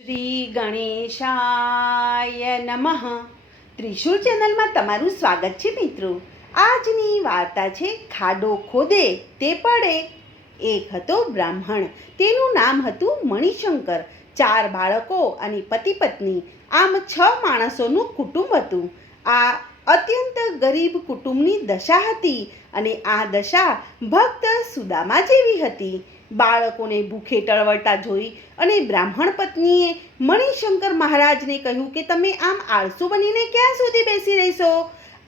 શ્રી ગણેશાય નમઃ. ત્રિશુળ ચેનલમાં તમારું સ્વાગત છે મિત્રો. આજની વાર્તા છે ખાડો ખોદે તે પડે. એક હતો બ્રાહ્મણ, તેનું નામ હતું મણિશંકર. 4 બાળકો અને પતિ પત્ની, આમ 6 માણસોનું કુટુંબ હતું. આ અત્યંત ગરીબ કુટુંબની દશા હતી અને આ દશા ભક્ત સુદામા જેવી હતી. બાળકોને ભૂખે ટળવળતા જોઈ અને બ્રાહ્મણ પત્નીએ મણિશંકર મહારાજને કહ્યું કે તમે આમ આળસુ બનીને ક્યાં સુધી બેસી રહેશો?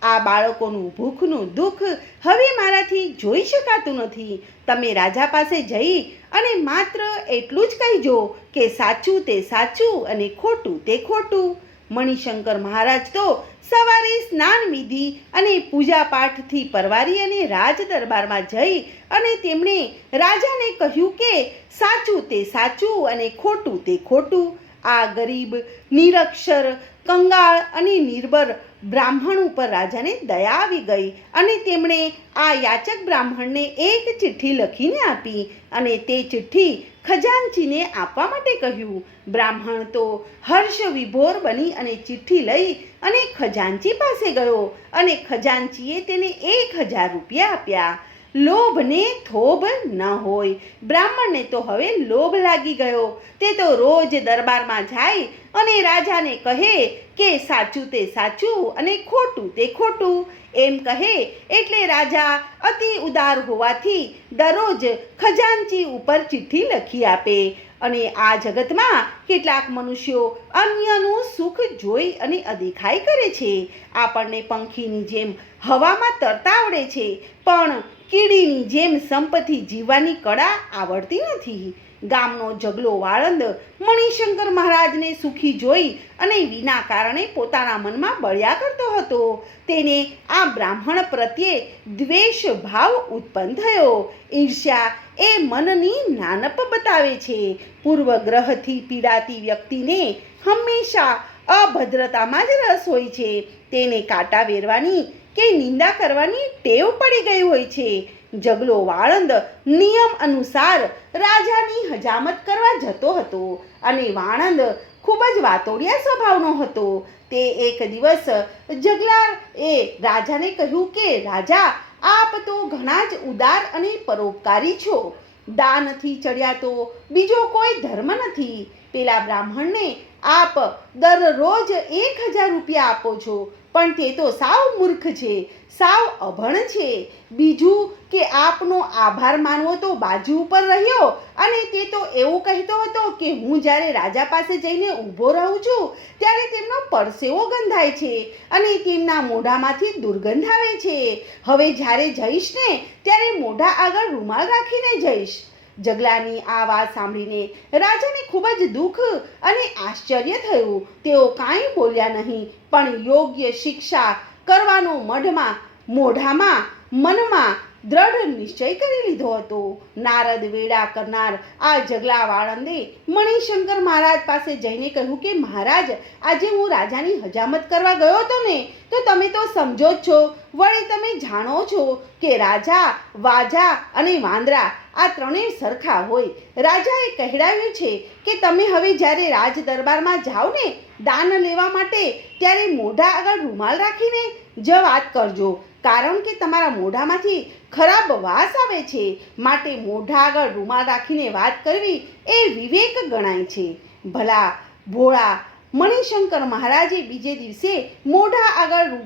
આ બાળકોનું ભૂખનું દુઃખ હવે મારાથી જોઈ શકાતું નથી. તમે રાજા પાસે જઈ અને માત્ર એટલું જ કહેજો કે સાચું તે સાચું અને ખોટું તે ખોટું. મણિશંકર મહારાજ તો સવારે સ્નાન વિધિ અને પૂજા પાઠથી પરવારી અને રાજ દરબારમાં જઈ અને તેમણે રાજાને કહ્યું કે સાચું તે સાચું અને ખોટું તે ખોટું. આ ગરીબ, નિરક્ષર, કંગાળ અને નિર્બર બ્રાહ્મણ ઉપર રાજાને દયા આવી ગઈ અને તેમણે આ યાચક બ્રાહ્મણને એક ચિઠ્ઠી લખીને આપી અને તે ચિઠ્ઠી ખજાનચીને આપવા માટે કહ્યું. બ્રાહ્મણ તો હર્ષ વિભોર બની અને ચિઠ્ઠી લઈ અને ખજાનચી પાસે ગયો અને ખજાનચીએ તેને 1000 રૂપિયા આપ્યા. લોભને થોભ ન હોય. બ્રાહ્મણને તો હવે લોભ લાગી ગયો. તે તો રોજ દરબારમાં જાય અને રાજાને કહે કે સાચું તે સાચું અને ખોટું તે ખોટું. એમ કહે એટલે રાજા અતિ ઉદાર હોવાથી દરરોજ ખજાનચી ઉપર ચિઠ્ઠી લખી આપે. અને આ જગતમાં કેટલાક મનુષ્યો અન્યનું સુખ જોઈ અને અદેખાઈ કરે છે. આપણને પંખીની જેમ હવામાં તરતા આવડે છે, પણ કીડીની જેમ સંપત્તિ જીવવાની કળા આવડતી નથી. ગામનો જગલો વાળંદ મણિશંકર મહારાજને સુખી જોઈ અને વિના કારણે પોતાના મનમાં બળ્યા કરતો હતો. તેને આ બ્રાહ્મણ પ્રત્યે દ્વેષ ભાવ ઉત્પન્ન થયો. ઈર્ષ્યા એ મનની નાનપ બતાવે છે. પૂર્વગ્રહથી પીડાતી વ્યક્તિને હંમેશા અભદ્રતામાં જ રસ હોય છે. તેને કાંટા વેરવાની કે નિંદા કરવાની ટેવ પડી ગઈ હોય છે. જગલો વાળંદ નિયમ અનુસાર રાજાની હજામત કરવા જતો હતો અને વાણંદ ખૂબ જ વાતોડિયા સ્વભાવનો હતો. તે એક દિવસ જગલા એ રાજાને કહ્યું કે રાજા, આપ તો ઘણા જ ઉદાર અને પરોપકારી છો. દાનથી ચડ્યા તો બીજો કોઈ ધર્મ નથી. પેલા બ્રાહ્મણને આપ દરરોજ 1000 રૂપિયા આપો છો, પણ તે તો સાવ મૂર્ખ છે, સાવ અભણ છે. બીજું કે આપનો આભાર માનવો તો બાજુ ઉપર રહ્યો અને તે તો એવું કહેતો હતો કે હું જ્યારે રાજા પાસે જઈને ઊભો રહું છું ત્યારે તેમનો પરસેવો ગંધાય છે અને તેમના મોઢામાંથી દુર્ગંધ આવે છે. હવે જ્યારે જઈશ ને ત્યારે મોઢા આગળ રૂમાલ રાખીને જઈશ. જગલાની આ વાત સાંભળીને રાજાને ખૂબ જ દુઃખ અને આશ્ચર્ય થયું. તેઓ કાંઈ બોલ્યા નહીં, પણ યોગ્ય શિક્ષા કરવાનો મોઢામાં મનમાં દ્રઢ નિશ્ચય કરી લીધો હતો. નારદ વેડા કરનાર આ જગલા વાળંદે મણિશંકર મહારાજ પાસે જઈને કહ્યું કે મહારાજ, આજે હું રાજાની હજામત કરવા ગયો હતો ને, તો તમે તો સમજો જ છો, વળી તમે જાણો છો કે રાજા, વાજા અને વાંદરા આ ત્રણેય સરખા હોય. રાજાએ કહેડાવ્યું છે કે તમે હવે જ્યારે રાજ દરબારમાં જાઓ ને દાન લેવા માટે, ત્યારે મોઢા આગળ રૂમાલ રાખીને જ વાત કરજો, કારણ કે તમારા મોઢામાંથી ખરાબ વાસ આવે છે. માટે મોઢા આગળ રૂમાલ રાખીને વાત કરવી એ વિવેક ગણાય છે. ભલા ભોળા મણિશંકર મહારાજે બીજે દિવસે મોઢા આગળ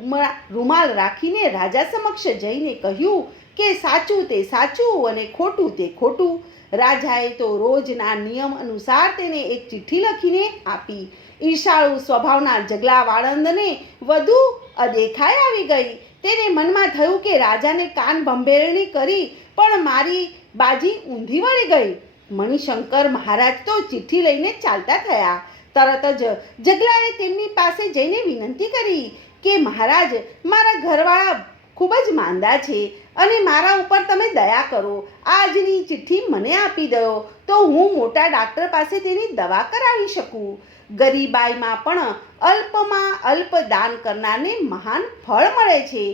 રૂમાલ રાખીને રાજા સમક્ષ જઈને કહ્યું કે સાચું તે સાચું અને ખોટું તે ખોટું. રાજાએ તો રોજના નિયમ અનુસાર તેને એક ચિઠ્ઠી લખીને આપી. ઈર્ષાળુ સ્વભાવના જગલા વાળંદને વધુ અદેખાઈ આવી ગઈ. તેને મનમાં થયું કે રાજાને કાન ભંભેરણી કરી પણ મારી બાજી ઊંધી વળી ગઈ. મણિશંકર મહારાજ તો ચિઠ્ઠી લઈને ચાલતા થયા. તરત જ જગલાએ તેમની પાસે જઈને વિનંતી કરી કે મહારાજ, મારા ઘરવાળા ખૂબ જ માંદા છે અને મારા ઉપર તમે દયા કરો. આજની ચિઠ્ઠી મને આપી દો તો હું મોટા ડાક્ટર પાસે તેની દવા કરાવી શકું. ગરીબાઈમાં પણ અલ્પમાં અલ્પ દાન કરનારને મહાન ફળ મળે છે.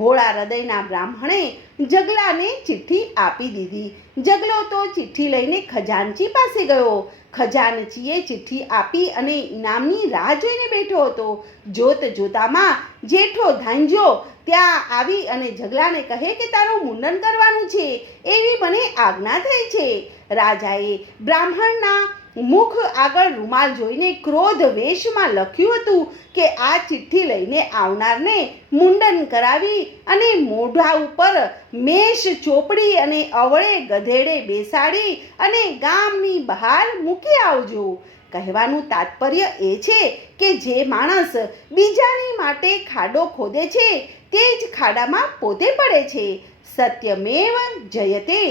ભોળા હૃદયના બ્રાહ્મણે જગલાને ચિઠ્ઠી આપી દીધી. જગલો તો ચિઠ્ઠી લઈને ખજાનચી પાસે ગયો. ખજાનચીએ ચિઠ્ઠી આપી અને ઇનામની રાહ જોઈને બેઠો હતો. જોત જોતામાં જેઠો ધાંજો ત્યાં આવી અને જગલાને કહે કે તારું મુંડન કરવાનું છે એવી મને આજ્ઞા થઈ છે. રાજાએ બ્રાહ્મણના મુખ આગળ રૂમાલ જોઈને ક્રોધ વેશમાં લખ્યું હતું કે આ ચિઠ્ઠી લઈને આવનારને મુંડન કરાવી અને મોઢા ઉપર મેષ ચોપડી અને અવળે ગધેડે બેસાડી અને ગામની બહાર મૂકી આવજો. કહેવાનું તાત્પર્ય એ છે કે જે માણસ બીજાની માટે ખાડો ખોદે છે તે જ ખાડામાં પોતે પડે છે. સત્યમેવ જયતે,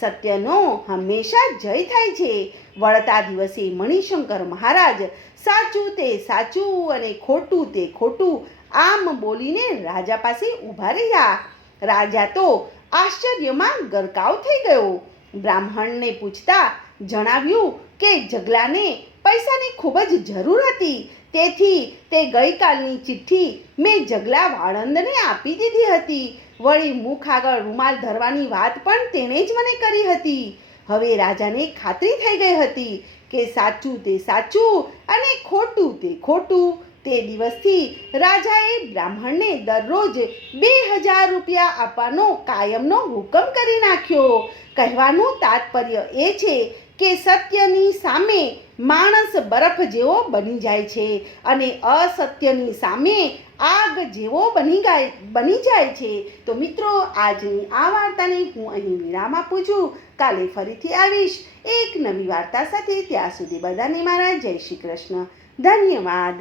સત્યનો હંમેશા જય થાય છે. વળતા દિવસે મણિશંકર મહારાજ સાચું તે સાચું અને ખોટું તે ખોટું આમ બોલીને રાજા પાસે ઊભા રહ્યા. રાજા તો આશ્ચર્યમાં ગરકાવ થઈ ગયો. બ્રાહ્મણને પૂછતા જણાવ્યું કે જગલાને પૈસાની ખૂબ જ જરૂર હતી, તેથી તે ગઈકાલની ચિઠ્ઠી મેં જગલા વાળંદને આપી દીધી હતી. વળી મુખ આગળ રૂમાલ ધરવાની વાત પણ તેણે જ મને કરી હતી. હવે રાજાને ખાતરી થઈ ગઈ હતી કે સાચું તે સાચું અને ખોટું તે ખોટું. તે દિવસથી રાજાએ બ્રાહ્મણને દરરોજ 2000 રૂપિયા આપવાનો કાયમનો હુકમ કરી નાખ્યો. કહેવાનું તાત્પર્ય એ છે કે સત્યની સામે માણસ બરફ જેવો બની જાય છે અને અસત્યની સામે આગ જેવો બની જાય છે. તો મિત્રો, આજની આ વાર્તાને હું અહીં વિરામ આપું છું. કાલે ફરીથી આવીશ એક નવી વાર્તા સાથે. ત્યાં સુધી બધાને મારા જય શ્રી કૃષ્ણ. ધન્યવાદ.